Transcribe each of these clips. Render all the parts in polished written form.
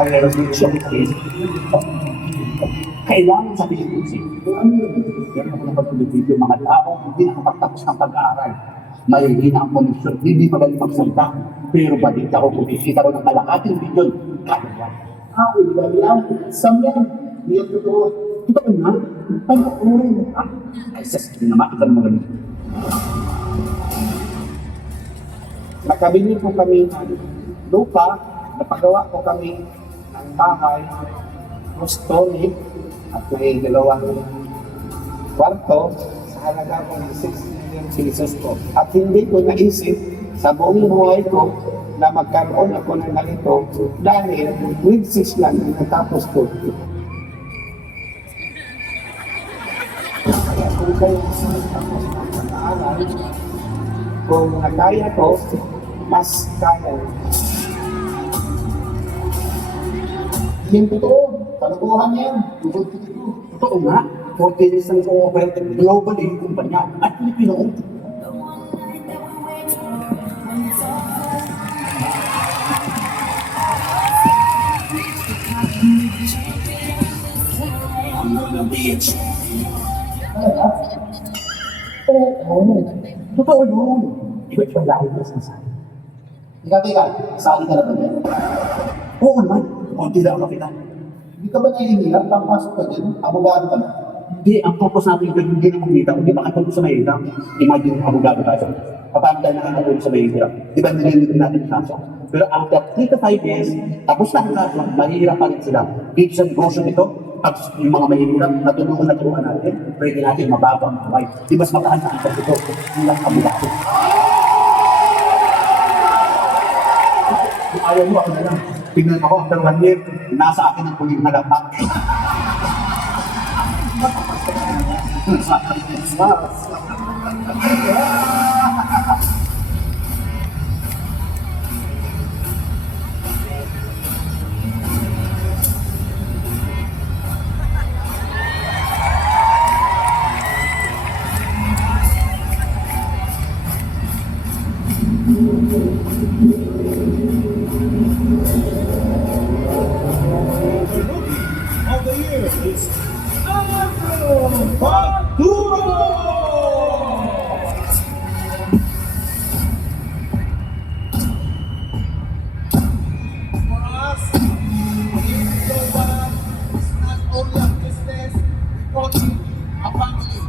ang resolution is kailangan sa Pilipinas. Kung ano yun, yan ako napag-video mga tao, hindi nakapagtapos ng pag-aaral. Mahihina ang komisyon, hindi magaling magsalita. Pero balita ko, kung ikita ko ng kalakating video, kaya yan. Hindi yan. Sam yan. Hindi yan totoo. Totoo na. Panoorin mo. Ay, sas, hindi na makita mo ganun. Nakabili ko kami ng lupa, napagawa ko kami ng bahay, gusto at may dalawang kwarto sa halaga ko ng 6 million pesos ko. At hindi ko naisip sa buong buhay ko na magkaroon ako ng ganito dahil grade 6 lang ang natapos ko. Kaya kung kayo tapos ng pag-aaral, kung nakaya ko, mas kaya. Yung totoo, panukuhan yan. Totoo nga, 14 years na co-operate globally yung kumpanya at Pilipino. Totoo yun. Iba-iba lahat na sinasabi. Tika, sali ka na ba yan? Oo naman, konti lang ako kita. Hindi ka ba nahihirap? Pangpasok ka din, abogado ka na. Hindi, ang purpose natin yung hindi na kumita, hindi makatulog sa mahirap. Imagine yung abogado tayo. Paano tayo nakakatulog sa mahirap? Di ba nililipin natin yung kaso? Pero after 3 to 5 years, tapos na ang kaso, mahirap pa rin sila. Dito sa negosyo nito, at yung mga mahirap, natulungan natin, pwede natin mababa ang buhay. Di mas mataan sa answer ito, yung lang abogado. Kung ayaw mo, ako na lang. Tingnan ako, after 1 year, nasa akin ang puling na lahat. Of the year is Andrew Maduro! For us, being global is not only a business, but a family.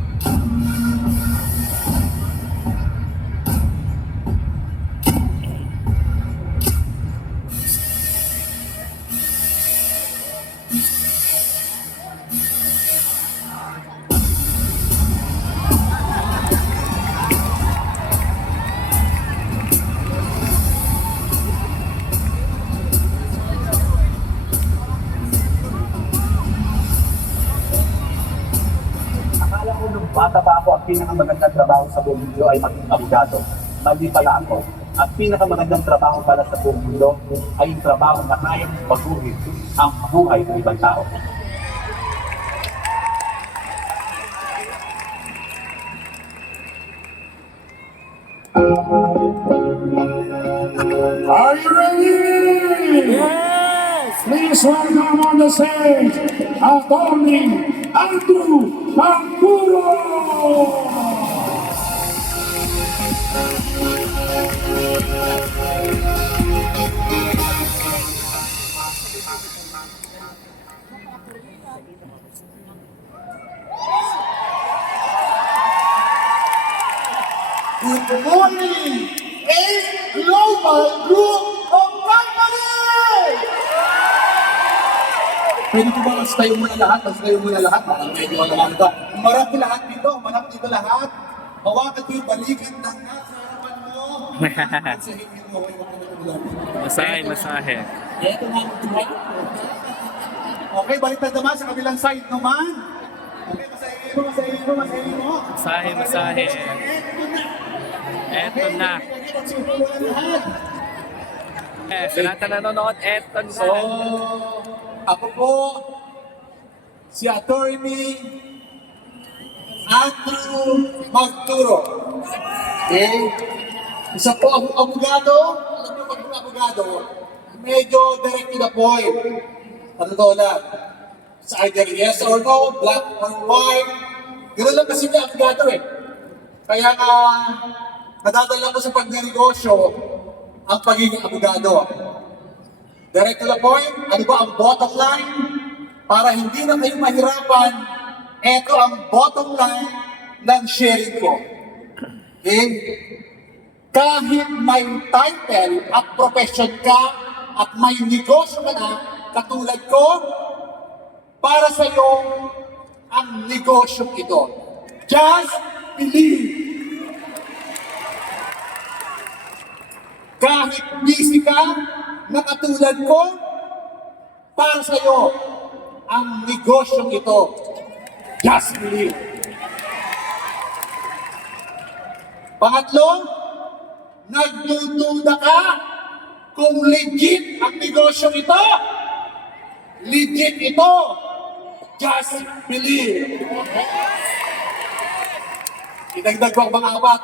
Akala ko nung bata pa ako, ang pinakamagandang trabaho sa buong mundo ay maging abogado. Mali pala ako. Ang pinakamagandang trabaho pala sa buong mundo ay yung trabaho na kayang baguhin ang buhay ng ibang tao. Are you ready? Yes! Please welcome on the stage, Attorney Andrew Maduro! Good morning, Ace Global Group of Companies! Pwede ko ba mas tayo muna lahat? Mas tayo muna lahat? Baka medyo naman ito. Umarap ko lahat dito. Umarap dito lahat. Hawakan ko yung balikat ng nasa harapan mo. At sa hingin mo, huwag ka natulog. Masahe. Ito nga ang tuwa. Okay, baliktad naman sa kabilang side naman. Okay, masahin mo. Masahe. Eto na. Sa lahat na nanonood, eto na. So, ako po, si Attorney Andrew Maduro. Okay? Isa po ang abogado. Alam niyo pag abogado, medyo direct to the point. Ano to lang? It's either yes or no, black or white. Ganoon lang kasi niya abogado eh. Kaya nga, nadadala ko sa pagnegosyo ang pagiging abogado. Direct to the point, ano ba ang bottom line? Para hindi na kayo mahirapan, eto ang bottom line ng sharing ko. Okay? Kahit may title at profession ka at may negosyo ka na, katulad ko, para sa iyo ang negosyo ito. Just believe. Kahit busy ka, na katulad ko, para sa iyo ang negosyo ito. Just believe. Pangatlo, nagdududa ka kung legit ang negosyo ito. Legit ito. Just believe. Idagdag ko ang mga-apat.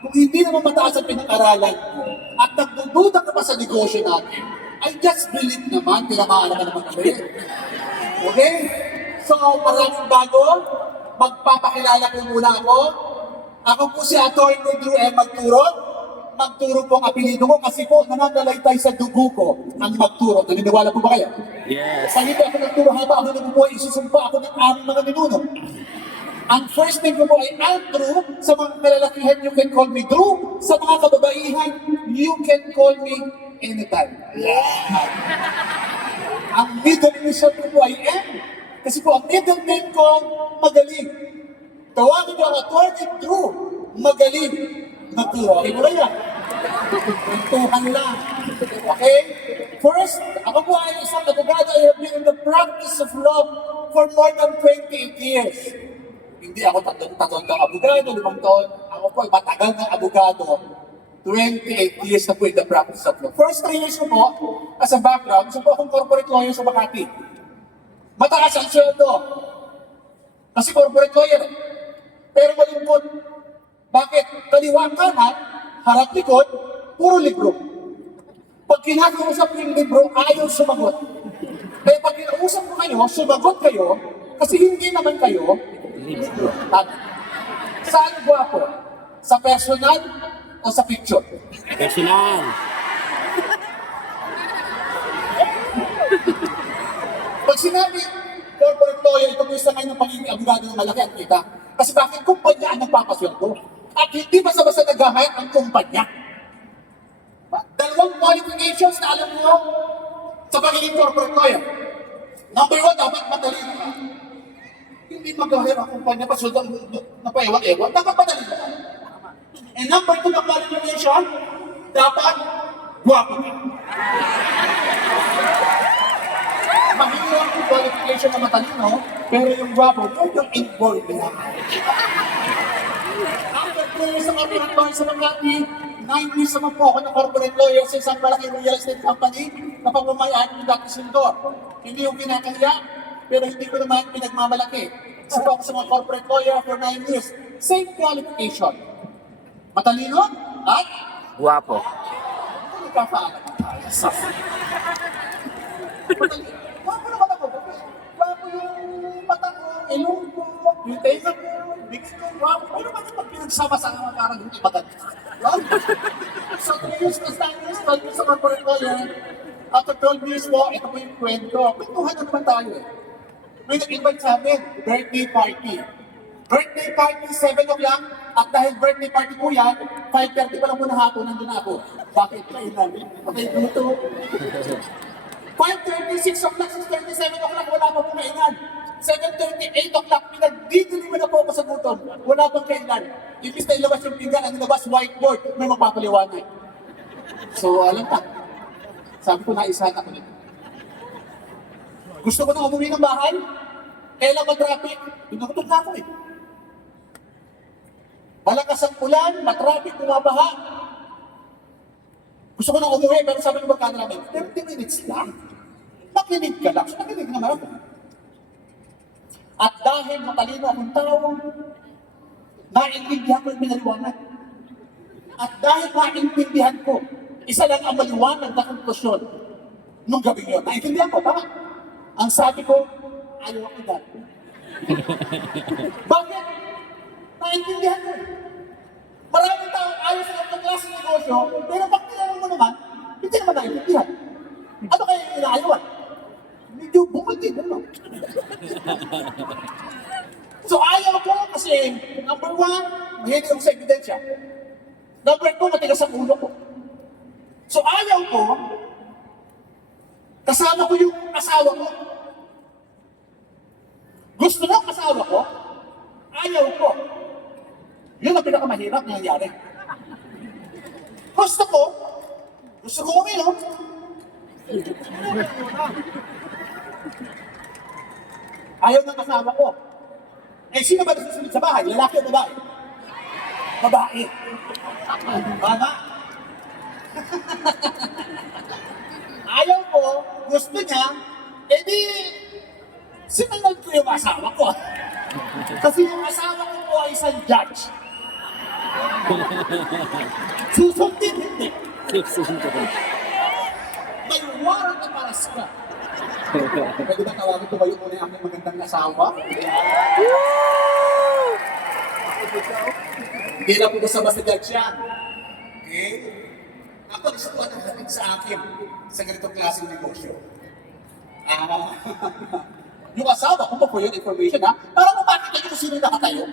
Kung hindi naman mataas ang pinag-aralan mo at nagdududa ka pa sa negosyo natin, ay just believe naman, tinamaan ka naman kami. Okay? So, maraming bago, magpapakilala ko muna ako. Ako po si Atty. Drew M. Magturo. Magturo po ang apelido ko kasi po nananalaytay sa dugo ko ang Magturo. Naniniwala po ba kayo? Yes. Sa hindi ako nagturo habang ako nabubuhay, isusumpa ako ng aming mga ninuno. Ang first name ko po ay Andrew. Sa mga kalalakihan, you can call me Drew. Sa mga kababaihan, you can call me anytime. Yeah. Ang middle initial ko po ay M. Kasi po ang middle name ko, Magaling. Tawagin niyo ako, Atty. Drew. Magaling. Magturo. Okay mo ba yan? Magtuhan lang. Okay? First, ako po ay isang abogado. I have been in the practice of law for more than 28 years. Hindi ako tatlong ng abogado, 5 taon. Ako po ay matagal ng abogado. 28 years na po in the practice of law. First 3 years ko po, as a background, so po akong corporate lawyer sa Makati. Mataas ang sweldo. Kasi corporate lawyer. Pero malungkot. Bakit? Kaliwa kanan, harap likod, puro libro. Pag kinakausap yung libro, ayaw sumagot. Kaya pag kinausap ko kayo, sumagot kayo, kasi hindi naman kayo, libro. Saan gwapo? Sa personal o sa picture? Personal. Pag sinabi, corporate lawyer, ito po isa ngayon ng pagiging abogado ng malaki at kita. Kasi bakit kumpanya ang nagpapasweldo? At hindi basta-basta nag-hire ang kumpanya. Dalawang qualifications na alam mo sa pagiging corporate lawyer. Number 1, dapat matalino ka. Hindi mag-hire ang kumpanya pa sweldo na paewan-ewan. Dapat matalino ka. And number 2 na qualification, dapat guwapo ka. Mahirap yung qualification na matalino, pero yung guwapo, yung involved na. After 2 years ng corporate lawyer sa Makati, 9 years naman po ako ng corporate lawyer sa isang malaking real estate company na pagmamayaan ng Dr. Sindor. Hindi yung kinakaya, pero hindi ko naman pinagmamalaki. Kasi po ako sa mga corporate lawyer for 9 years. Same qualification. Matalino at Guwapo. nagkakaalam tayo. Matalino. Guwapo naman ako. Guwapo yung mata ko, ilong ko, yung tenga ko, bigay ko, guwapo. Pero bakit pag pinagsama-sama parang hindi maganda? So 3 years plus 9 years, 12 years sa corporate lawyer. After 12 years po, ito po yung kwento. Kwentuhan na naman tayo eh. May nag-invite sa amin, birthday party. Birthday party, 7 o'clock. At dahil birthday party po yan, 5:30 pa lang muna hapon, nandun ako. Bakit? Kailan? Okay, dito. 5:30, 6 o'clock, 6:30, 7 o'clock, wala pa pong kainan. 7:30, 8 o'clock, pinagdidiliman na po ako sa gutom. Wala pang kainan. Imbis na ilabas yung pinggan, ang ilabas whiteboard, may magpapaliwanag. So, alam ka. Sabi ko, naisahan ako nito. Gusto ko na umuwi ng bahay, kailan mag-traffic, pinagutog na ako eh. Malakas ang ulan, matraffic, bumabaha. Gusto ko na umuwi, pero sabi ng magkano namin, 30 minutes lang. Nakinig ka lang. So, nakinig naman ako. At dahil matalino akong tao, naintindihan ko yung pinaliwanag. At dahil naintindihan ko, isa lang ang maliwanag na konklusyon. Nung gabi yun, naiintindihan ko, tama. Ang sabi ko, ayaw ako dyan. Bakit? Naiintindihan ko. Maraming tao ayaw sa ng klase ng negosyo, pero pag tinanong mo naman, hindi naman naiintindihan. Ano kaya yung inaayawan? Medyo bukod din, ano? So ayaw ko kasi, number one, mahilig ako sa ebidensya. Number two, matigas ang ulo ko. So ayaw ko, kasama ko yung asawa ko. Gusto ng asawa ko, ayaw ko. Yun ang pinakamahirap na nangyari. Gusto ko uminom. Ayaw ng asawa ko. Eh, sino ba nasusunod sa bahay? Lalaki o babae? Babae. Tama? Ayaw ko, gusto niya, edi, sinunod ko yung asawa ko. Kasi yung asawa ko po ay isang judge. Susundin, hindi. May warrant na para sa pwede ba tawagin ko ba yung muna yung aking magandang asawa? Hindi na po basta-basta judge yan. Okay? Ako, isa po ang hatid sa akin sa ganitong klaseng negosyo. Yung asawa ko po yung information, ha? Para mo makita nyo kung sino nakatayo.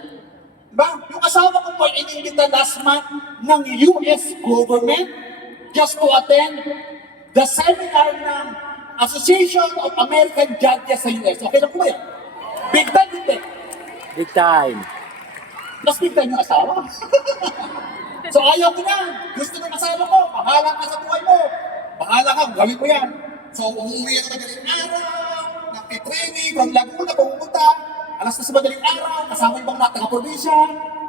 Diba? Yung asawa ko po ay inimbita last month ng US government just to attend the seminar ng Association of American Judges sa US. Okay lang po ba yan? Big time, hindi. Big time. Mas big time yung asawa. So ayaw ko yan. Gusto ng asawa ko, bahala ka sa buhay mo. Bahala ka, gawin mo yan. So umuwi ako madaling araw, nagtitraining, from Laguna, pumunta. Alas na sa madaling araw, kasama yung mga taga-probinsya.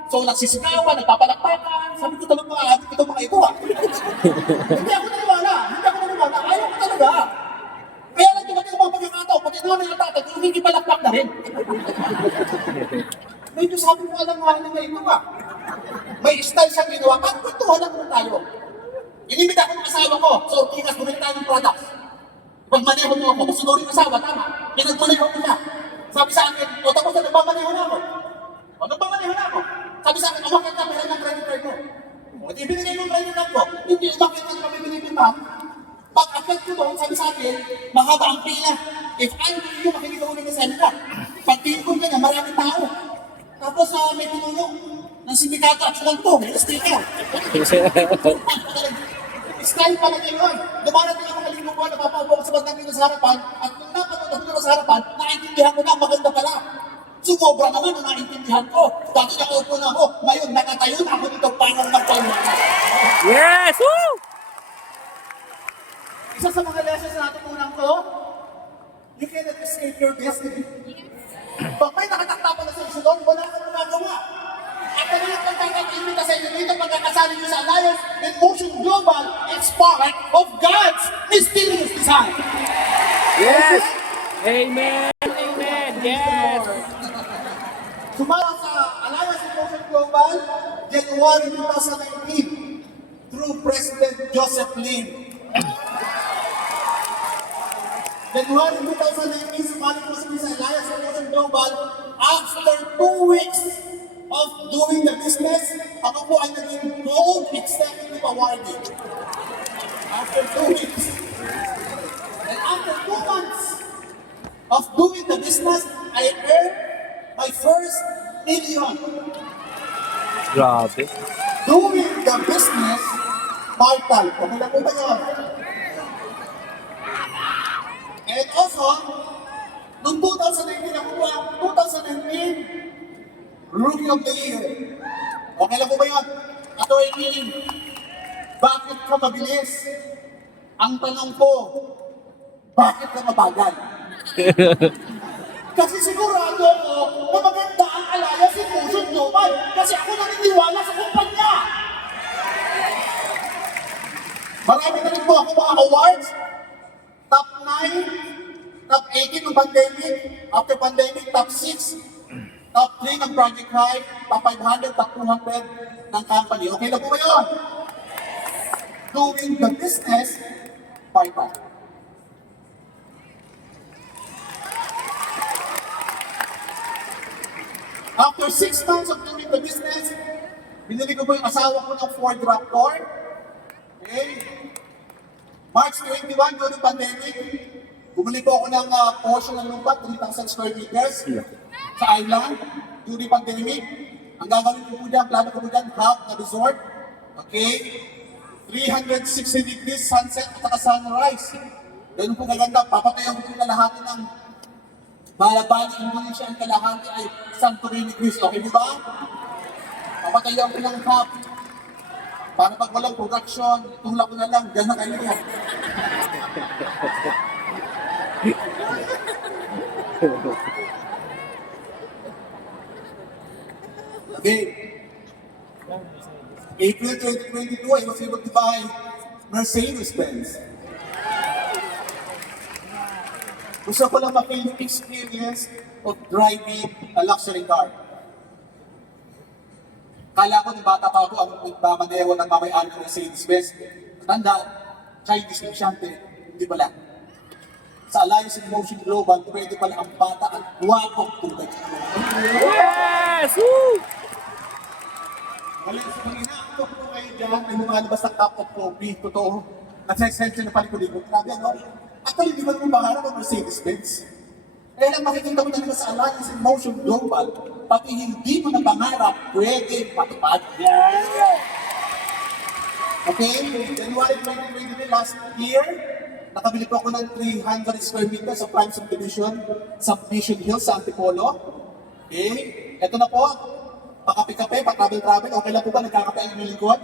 So nagsisigawan, nagpapalakpakan. Sabi ko talagang mga adik itong mga ito ah. Hindi ako naniwala. Ayaw ko talaga. Kaya lang dumating ang mga pagkakataon, pati nanay at tatay, yung hindi palakpak na rin. Medyo sabi ko alam nga na ito ah. May style siyang ginawa, pagkwentuhan lang naman tayo. Inimita ko ng asawa ko, sa Ortigas, bumili tayo ng products. Pagmaneho mo ako, sunurin asawa, tama. Pinagmaneho ko na. Sabi sa akin, o tapos na nagmamaneho na ako. O nagmamaneho na ako. Sabi sa akin, umakit na, pera ng credit card mo. O di binigay mo yung credit card mo. Hindi, umakit na, mabibinibin ba? Pag-affect ko doon, sabi sa akin, mahaba ang pila. If I'm with you, makinig ako ng salita. Pag pinukon ka niya, maraming tao. Tapos may pinulong ng sindikato at konto, may sticker. Style pala niya yun. Dumarating ako ng linggo na napapaupo ko sa bandang dito sa harapan at nung napanood ako sa harapan, naintindihan ko na maganda pala. Sumobra naman ang naintindihan ko. Dati nakaupo na ako, ngayon nakatayo na ako dito parang magpalungan. Yes! Woo! Isa sa mga lessons natin unang ko, you cannot escape your destiny. Pag may nakataktapan na sa isulong, wala kang magagawa. At kung yung pagkakaimita sa inyo dito, pagkakasali nyo sa Alliance in Motion Global, it's part of God's mysterious design. Yes! Amen! Amen! Yes! Sumala sa Alliance in Motion Global, January 2019, through President Joseph Lim. January 2019, sumali ko sa Alliance in Motion Global. After 2 weeks of doing the business, ako po ay naging Gold Executive Awardee. After 2 weeks. And after 2 months of doing the business, I earned my first million. Grabe. Doing the business part-time. Okay na po ba yun? And also, noong 2019 ako po ang 2019 Rookie of the Year. Okay lang po ba yun? Attorney, bakit ka mabilis? Ang tanong ko, bakit ka mabagal? Kasi sigurado ako na maganda ang Alliance in Motion Global kasi ako naniniwala sa kumpanya. Marami na rin po ako mga awards. Top 9, top 18 ng pandemic, after pandemic, top 6, top 3 ng Project Hive, top 500, top 200 ng company. Okay na po ba yun? Doing the business, part-time. After 6 months of doing the business, binili ko po yung asawa ko ng Ford Raptor. Okay? March 21, during pandemic, bumili po ako ng portion ng lupa, 3,000 square meters sa island during pandemic. Ang gagawin ko po dyan, plano ko po dyan, half na resort. Okay? 360 degrees sunset at saka sunrise. Ganun po kaganda, papatayan ko po na lahat ng Malabani, Indonesia, ang kalahati ay Santorini, Greece. Okay, di ba? Papatayan ko ng half. Para pag walang production, tulak ko na lang, dyan na kayo. Okay. April 2022, I was able to buy Mercedes-Benz. Gusto ko lang ma-feel yung experience of driving a luxury car. Kala ko ni bata pa ako ang magmamaneho ng mamay-ano ng Mercedes-Benz. Tanda, Chinese negosyante, hindi pala. Sa Alliance in Motion Global, pwede pala ang bata at guwapong tulad. Yes! Woo! Kaya sa mga inaantok po kayo dyan, may lumalabas ng cup of coffee, totoo. At sa essential na palikod-likod, grabe ano? Actually, di ba naman maharap ang Mercedes-Benz? Kaya lang makikita mo talaga sa Alliance in Motion Global, pati hindi mo na pangarap, pwede matupad. Okay, January 2023 last year, nakabili po ako ng 300 square meters sa Prime Subdivision sa Mission Hills sa Antipolo. Okay, eto na po, pakape-kape, pa-travel-travel, okay lang po ba? Nagkakape ang inyong lingkod?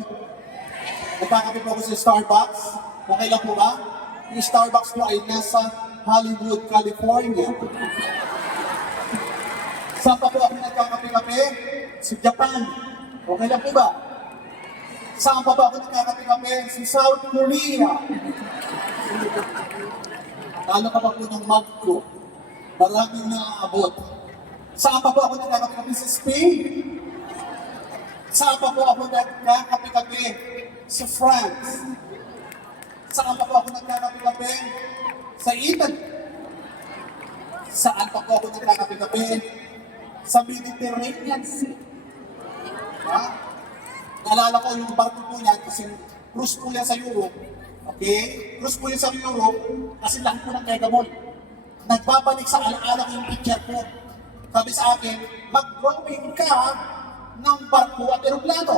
Nagkakape po ako sa Starbucks, okay lang po ba? Yung Starbucks po ay nasa Hollywood, California. Saan pa po ako nagkakape-kape? Sa Japan. Okay lang po ba? Saan pa ako nagkakape-kape? Sa South Korea. Kala ka pa po ng mug ko. Maraming naaabot. Saan pa po ako nagkakape-kape? Sa Spain. Saan pa po ako nagkakape-kape? Sa France. Saan pa po ako nagkakape-kape? Sa Italy. Saan pa po ako nagkakape-kape? Sa Mediterranean Sea. Ha? Naalala ko yung barko po yan kasi cruise po yan sa Europe. Okay? Cruise po yan sa Europe kasi laki po ng Megamall. Nagbabalik sa alaala ko yung picture ko. Sabi sa akin, mag-drawing ka ng barko at aeroplano.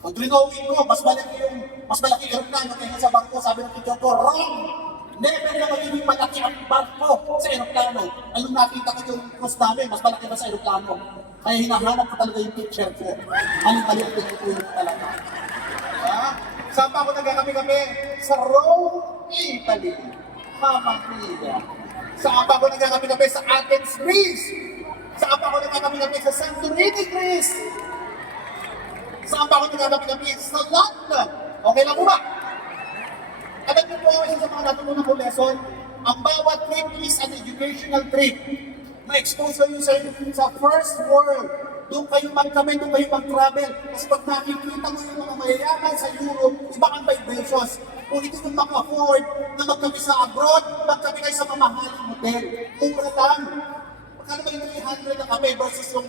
Pag drawing ko, mas malaki yung aeroplano kaya sa barko, sabi ng picture ko, wrong! Never na magiging malaki ang barko sa aeroplano. Anong nakita ko yung cruise namin, mas malaki ba sa aeroplano? Kaya hinahanap ko talaga yung picture ko. Mali-mali ang picture ko talaga. Ha? Saan pa ako nagkakape-kape? Sa Rome, Italy. Mamma Mia. Saan pa ako nagkakape-kape? Sa Athens, Greece. Saan pa ako nagkakape-kape? Sa Santorini, Greece. Saan pa ako nagkakape-kape? Sa London. Okay lang po ba? Alam niyo po, isa sa mga natutunan ko lesson, ang bawat trip is an educational trip. Ma-expose kayo sa first world. Doon kayo magkamay, doon kayo mag-travel. Kasi pag nakikita mo yung mga mayayaman sa Europe, iba ang vibrations. Kung hindi mo maka-afford na magkabi sa abroad, magkabi kayo sa mamahaling hotel. Mura lang. Magkano ba yung 300 na kape versus yung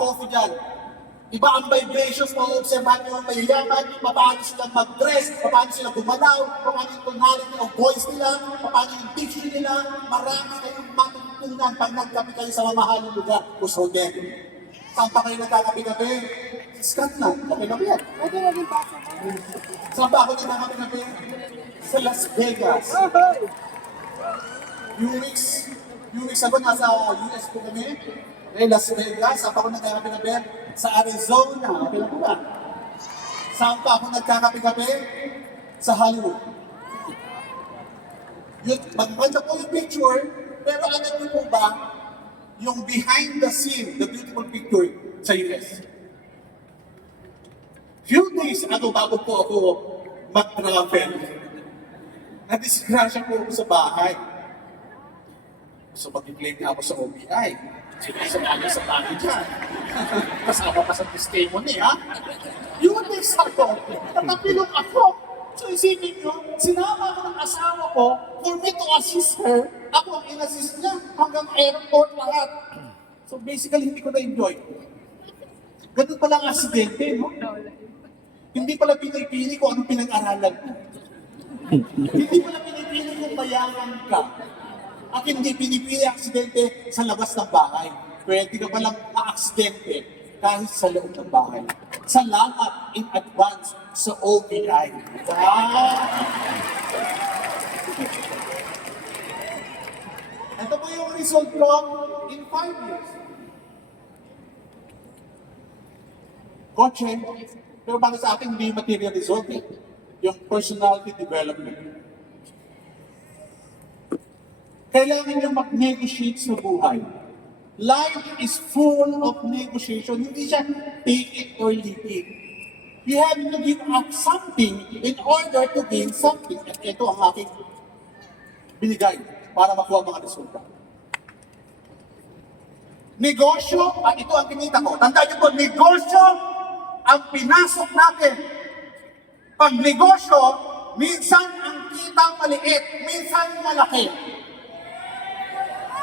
coffee dyan? Iba ang vibrations, ma-observahan nyo ang mayayaman, paano silang mag-dress, paano sila gumalaw, paano yung tonality of voice nila, paano yung diction nila, marami kayong matutunan pag nagkapi kayo sa mamahaling lugar o sa hotel. Saan pa kayo nagkakapi-kapi? Scotland. Okay na ba yan? Pwede na rin basa mo. Saan pa ako nagkakapi-kapi? Sa Las Vegas. Few weeks ago, nasa US po kami. Las Vegas. Saan pa ako nagkakapi-kapi? Sa Arizona. Okay na po ba? Saan pa ako nagkakapi-kapi? Sa Hollywood. Yun, maganda po yung picture, pero alam niyo po ba, yung behind the scene, the beautiful picture sa US. Few days ago, bago po ako mag-travel, na-disgrasya po ako sa bahay. So mag-claim nga ako sa OBI. Sinasama sa bahay dyan. Kasama pa sa testimony, ha? Few days ago, natapilok ako. So isipin nyo, sinama ako ng asawa ko for me to assist her. Ako ang in-assist niya hanggang airport lahat. So basically, hindi ko na-enjoy. Ganun pala ang aksidente, no? Hindi pala pinipili kung anong pinag-aralan mo. Hindi pala pinipili kung mayaman ka. At hindi pinipili ang aksidente sa labas ng bahay. Pwede ka palang ma-aksidente kahit sa loob ng bahay. Salamat in advance sa OBI. Wow! Ito po yung result ko in 5 years. Kotse, pero bakit sa akin hindi yung material result eh? Yung personality development. Kailangan nyo mag-negotiate sa buhay. Life is full of negotiation. Hindi siya take it or leave it. You have to give up something in order to gain something. At ito ang aking binigay para makuha mga resulta. Negosyo, at ito ang kinita ko. Tandaan niyo po, negosyo ang pinasok natin. Pag negosyo, minsan ang kita maliit, minsan malaki.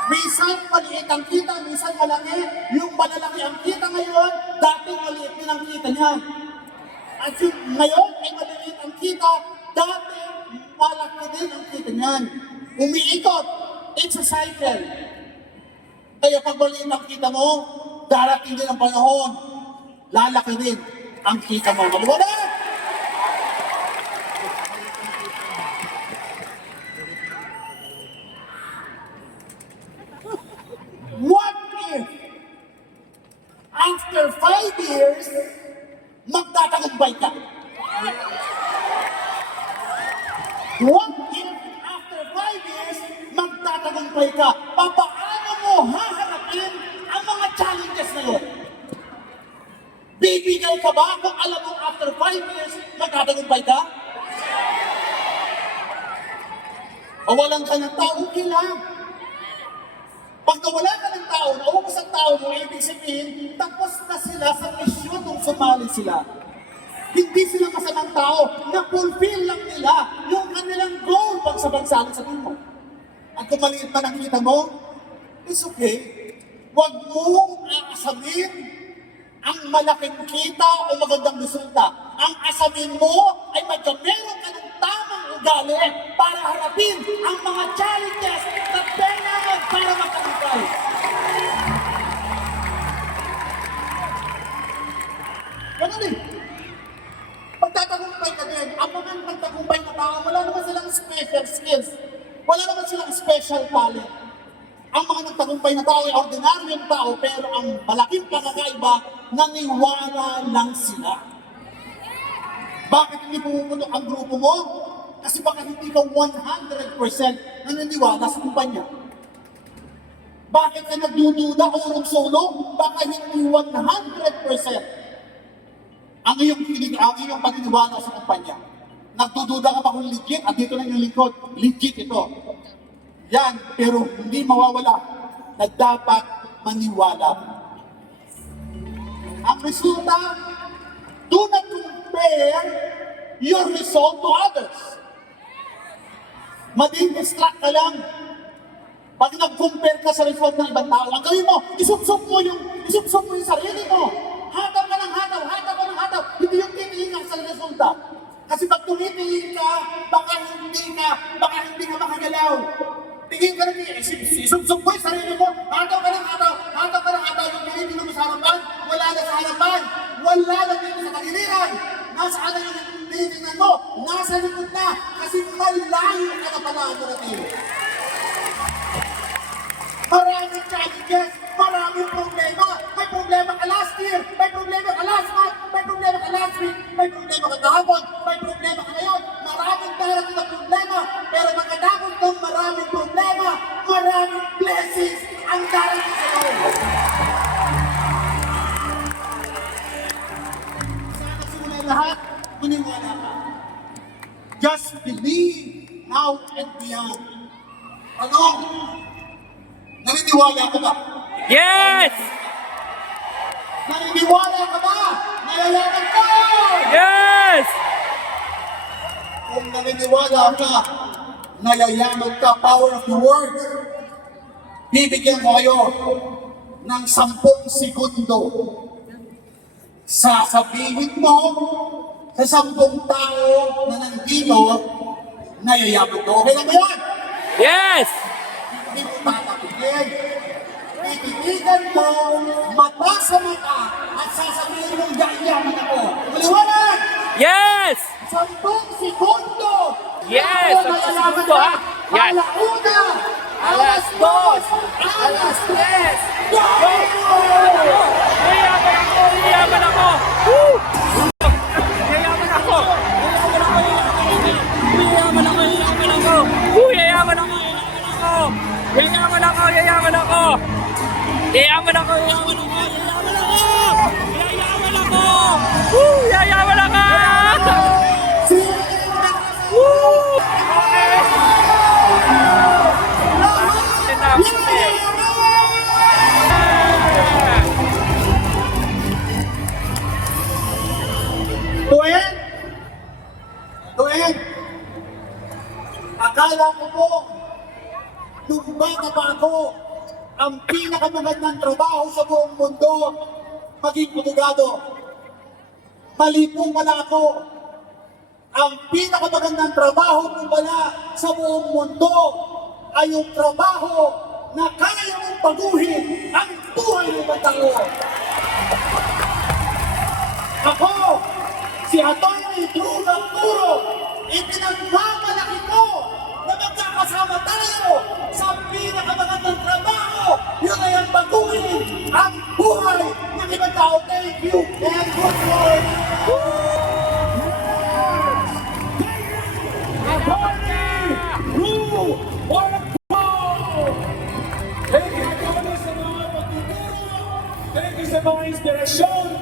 Minsan maliit ang kita, minsan malaki. Yung malalaki ang kita ngayon, dati maliit din ang kita niyan. At yung ngayon ay maliit ang kita, dati malaki din ang kita niyan. Umiikot, it's a cycle. Kaya pag maliit ang kita mo, darating din ang panahon, lalaki din ang kita mo. Maliwanag! What if after 5 years, magtatagumpay ka? What if after 5 years, magtatagumpay ka? Paano mo haharapin ang mga challenges na yun? Bibigay ka ba kung alam mo after 5 years, magtatagumpay ka? O walang ka ng tao, okay lang. Pag nawala ka ng tao, naubos ang tao mo, ibig sabihin, tapos na sila sa misyon nung sumali sila. Hindi sila masamang tao, na-fulfill lang nila yung kanilang goal pag sa bansa sa mo. At kung maliit pa nakita mo, it's okay. Huwag mong aasamin ang malaking kita o magandang resulta. Ang asamin mo ay magkameron ka ng tamang ugali para harapin ang mga challenges na kailangan para magtagumpay. Ganun eh. Pagtatagumpay ka din, ang mga nagtagumpay na tao, wala naman silang special skills. Wala naman silang special talent. Ang mga nagtagumpay na tao ay ordinaryong tao, pero ang malaking pagkakaiba, naniwala lang sila. Bakit hindi pumuputok ang grupo mo? Kasi baka hindi ka 100% naniniwala sa kumpanya. Bakit ka nagdududa o urong solo? Baka hindi 100% ang iyong paniniwala sa kumpanya. Nagdududa ka ba kung legit? At dito lang yung lingkod, legit ito. Yan, pero hindi mawawala na dapat maniwala. Ang resulta, do not compare your result to others. Mading-distract ka lang. Pag nag-compare ka sa result ng ibang tao, ang gawin mo, isubsob mo yung sarili mo. Hataw ka ng hataw, hataw ka ng hataw. Hindi yung titingin ka sa resulta. Kasi pag tumitingin ka, baka hindi ka makagalaw. Tingin ka rin, isubsob mo yung sarili mo. Hataw ka ng hataw, hataw ka ng hataw. Yung tinitingin mo sa harapan, wala na sa harapan. Wala na dito sa tagiliran. Nasaan na yung tinitingnan mo? Nasa likod na. Kasi malayo ka na pala ang natin. Maraming challenges, maraming problema. May problema ka last year, may problema ka last month, may problema ka last week, may problema ka kahapon, may problema ka ngayon. Maraming darating na problema, pero magkatapos ng maraming problema, maraming blessings ang darating sa iyo. Sana simula lahat, maniwala ka. Just believe now and beyond. Ano? Naniniwala ka ba? Yes! Naniniwala ka ba? Nalalaman ka! Yes! Kung naniniwala ka, nayayaman ka, power of the words. Bibigyan ko kayo ng 10 segundo. Sasabihin mo sa 10 tao na nandito na yayabot ko. Okay lang ba yan? Yes! Hindi mo tatapikin. Tititigan mo mata sa mata at sasabihin mo yayaman ako. Maliwanag! Yes! 10 segundo! Yes! Ako 10 segundo, ha? Yan. Alauna! Alas 2! Alas 3! Go! Yayaman ako! Yayaman ako! Woo! Yayaman ako! Yayaman ako! Yayaman ako! Woo! Yayaman ako! Yayaman ako! Yayaman ako! Yayaman ako! Yayaman ako! Yayaman ako! Woo! Yayaman ako! Woo! Okay! Tuwing! Tuwing! Akala ko po, nung bata pa ako, ang pinakamagandang trabaho sa buong mundo, maging abogado. Mali po pala ako. Ang pinakamagandang trabaho po pala sa buong mundo ay yung trabaho na kaya mong baguhin ang buhay ng ibang tao. Ako, si Atty. Drew Nagturo, ipinagmamalaki ko na magkakasama tayo sa pinakamagandang trabaho. Yun ay ang baguhin ang buhay ng ibang tao. Thank you and good morning. Thank you sa mga pagtuturo. Thank you sa mga inspirasyon.